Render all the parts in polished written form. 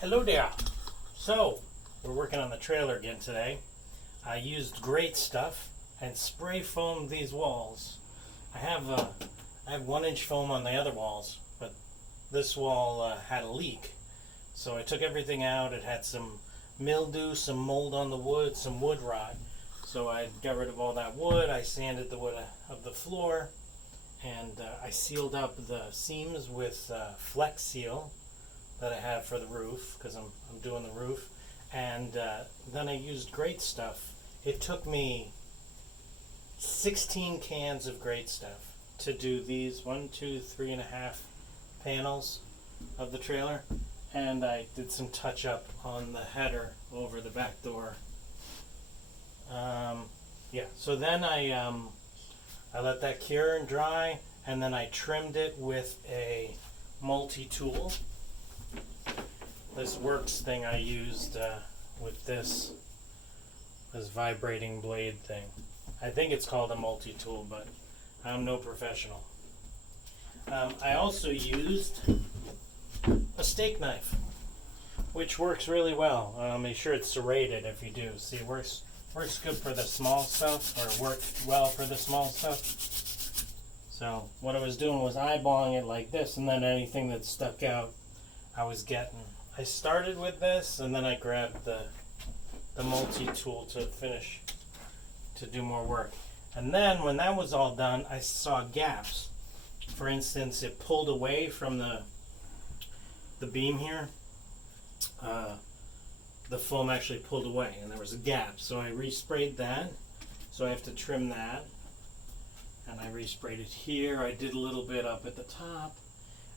Hello there. So, we're working on the trailer again today. I used great stuff and spray foamed these walls. I have 1-inch foam on the other walls, but this wall had a leak. So I took everything out. It had some mildew, some mold on the wood, some wood rot. So I got rid of all that wood. I sanded the wood of the floor, and I sealed up the seams with Flex Seal that I have for the roof, because I'm doing the roof. And then I used great stuff. It took me 16 cans of great stuff to do these 1, 2, 3.5 panels of the trailer. And I did some touch up on the header over the back door. Yeah, so then I let that cure and dry, and then I trimmed it with a multi-tool. This Works thing I used with this vibrating blade thing. I think it's called a multi-tool, but I'm no professional. I also used a steak knife, which works really well. Make sure it's serrated if you do. See, it works good for the small stuff, or worked well for the small stuff. So what I was doing was eyeballing it like this, and then anything that stuck out I was getting. I started with this, and then I grabbed the multi-tool to finish, to do more work. And then when that was all done, I saw gaps. For instance, it pulled away from the beam here. The foam actually pulled away, and there was a gap. So I resprayed that. So I have to trim that. And I resprayed it here. I did a little bit up at the top.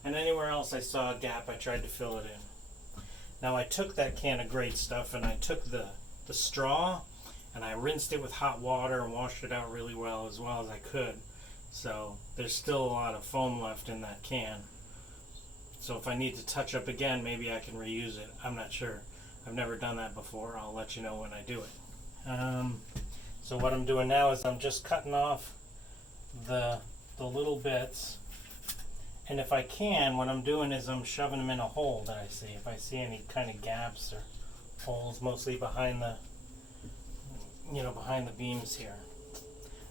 And anywhere else I saw a gap, I tried to fill it in. Now I took that can of great stuff, and I took the straw, and I rinsed it with hot water and washed it out really well as I could. So there's still a lot of foam left in that can. So if I need to touch up again, maybe I can reuse it. I'm not sure. I've never done that before. I'll let you know when I do it. So what I'm doing now is I'm just cutting off the little bits. And if I can, what I'm doing is I'm shoving them in a hole that I see. If I see any kind of gaps or holes, mostly behind the beams here.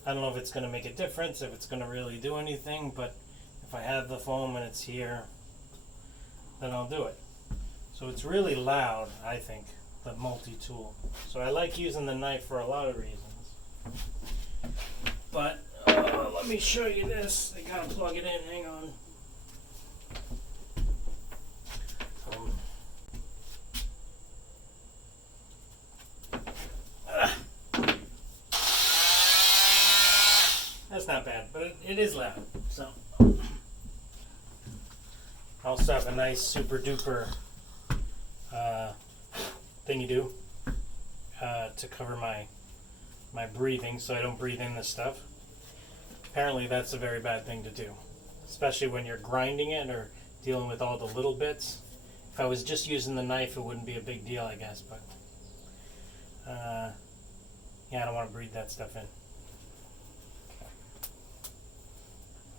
I don't know if it's going to make a difference, if it's going to really do anything, but if I have the foam and it's here, then I'll do it. So it's really loud, I think, the multi-tool. So I like using the knife for a lot of reasons. But let me show you this. I gotta plug it in, hang on. That's not bad, but it is loud. So I also have a nice super duper thingy do to cover my breathing, so I don't breathe in this stuff. Apparently that's a very bad thing to do, especially when you're grinding it or dealing with all the little bits. If I was just using the knife, it wouldn't be a big deal, I guess, but yeah, I don't want to breathe that stuff in.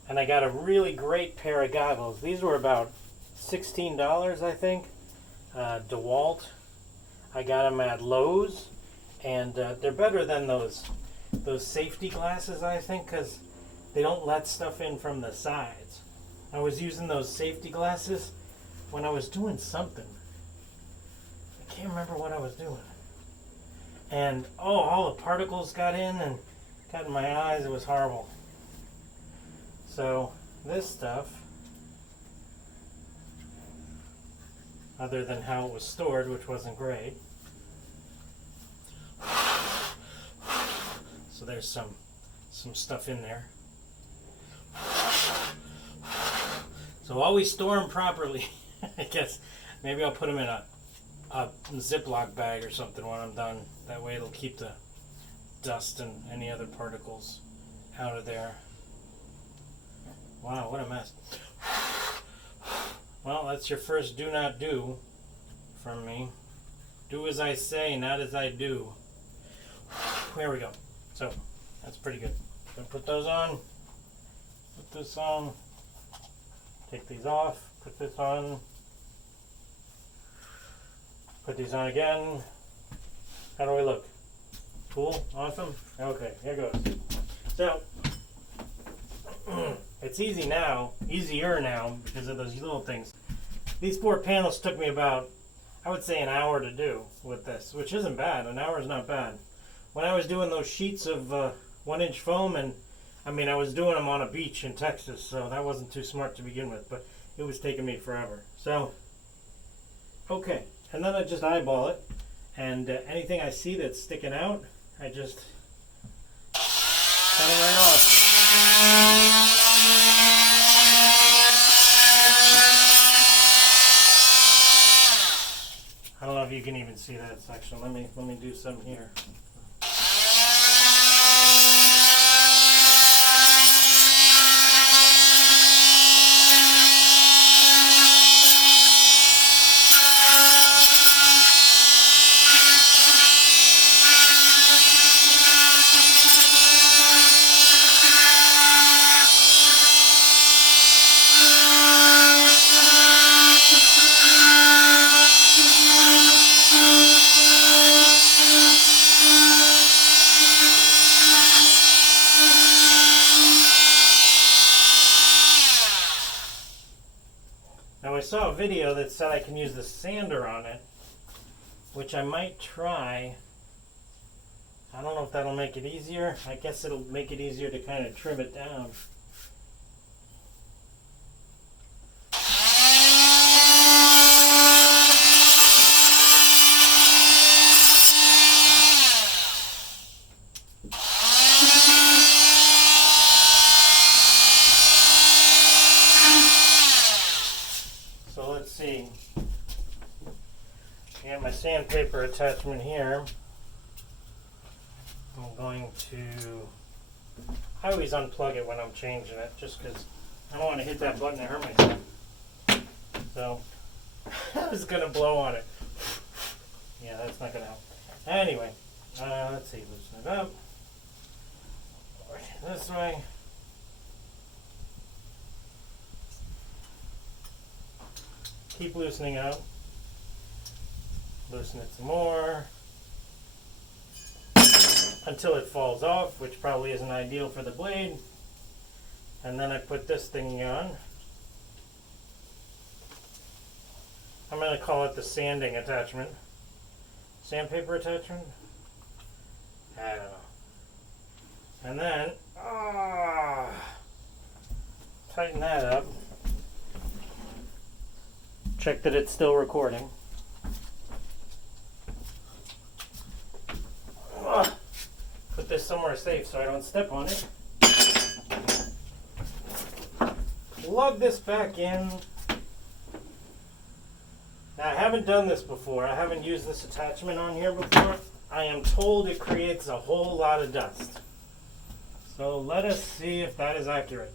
And I got a really great pair of goggles. These were about $16, I think. DeWalt. I got them at Lowe's, and they're better than those safety glasses, I think, because they don't let stuff in from the sides. I was using those safety glasses when I was doing something. I can't remember what I was doing. And all the particles got in and got in my eyes. It was horrible. So this stuff, other than how it was stored, which wasn't great. So there's some stuff in there. So always store them properly. I guess maybe I'll put them in a Ziploc bag or something when I'm done. That way it'll keep the dust and any other particles out of there. Wow, what a mess. Well, that's your first do not do from me. Do as I say, not as I do. There we go. So, that's pretty good. So put those on. Put this on. Take these off. Put this on. Put these on again. How do I look? Cool? Awesome? Okay, here goes. So, it's easy now, easier now, because of those little things. These 4 panels took me about, I would say, an hour to do with this, which isn't bad. An hour is not bad. When I was doing those sheets of 1-inch foam, and I mean, I was doing them on a beach in Texas, so that wasn't too smart to begin with, but it was taking me forever. So, okay. And then I just eyeball it, and anything I see that's sticking out, I just cut it right off. I don't know if you can even see that section. Let me do some here. Now I saw a video that said I can use the sander on it, which I might try. I don't know if that'll make it easier. I guess it'll make it easier to kind of trim it down. So let's see. I got my sandpaper attachment here. I'm going to, I always unplug it when I'm changing it, just because I don't want to hit that button and hurt myself. So, I was going to blow on it. Yeah, that's not going to help. Anyway, let's see, loosen it up. This way. Keep loosening up. Loosen it some more. Until it falls off, which probably isn't ideal for the blade. And then I put this thingy on. I'm going to call it the sanding attachment. Sandpaper attachment? I don't know. And then, tighten that up. Check that it's still recording. Put this somewhere safe so I don't step on it. Plug this back in. Now I haven't done this before. I haven't used this attachment on here before. I am told it creates a whole lot of dust. So let us see if that is accurate.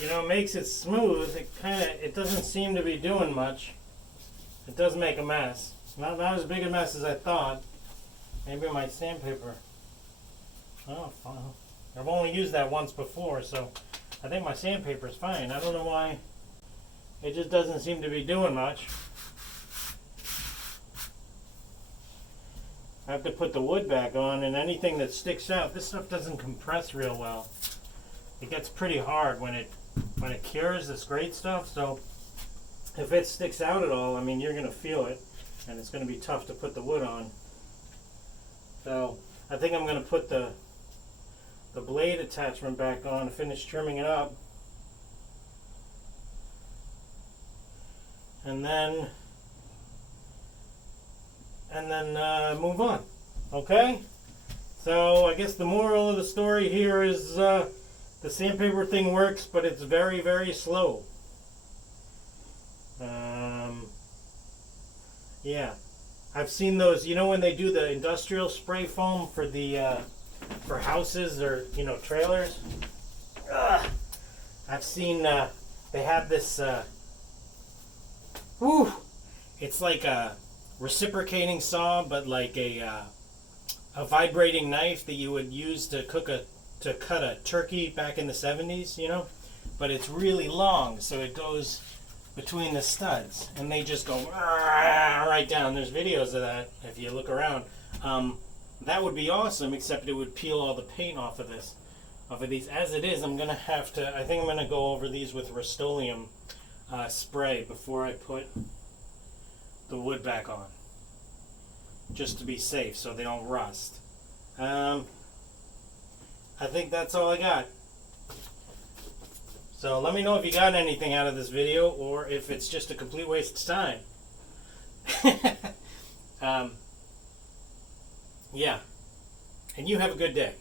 You know, it makes it smooth. It doesn't seem to be doing much. It does make a mess. Not as big a mess as I thought. Maybe my sandpaper. Oh, fine. I've only used that once before, so I think my sandpaper's fine. I don't know why. It just doesn't seem to be doing much. I have to put the wood back on, and anything that sticks out, this stuff doesn't compress real well. It gets pretty hard when it cures, this great stuff, so if it sticks out at all, I mean, you're going to feel it, and it's going to be tough to put the wood on. So I think I'm going to put the blade attachment back on, finish trimming it up, and then move on. Okay? So I guess the moral of the story here is the sandpaper thing works, but it's very, very slow. Yeah. I've seen those, you know, when they do the industrial spray foam for the for houses or, you know, trailers. I've seen they have this it's like a reciprocating saw, but like a vibrating knife that you would use to cut a turkey back in the 70s, you know, but it's really long, so it goes between the studs, and they just go right down. There's videos of that if you look around. That would be awesome, except it would peel all the paint off of these. As it is, I'm gonna have to. I think I'm gonna go over these with Rust-Oleum spray before I put the wood back on, just to be safe, so they don't rust. I think that's all I got. So let me know if you got anything out of this video, or if it's just a complete waste of time. Yeah. And you have a good day.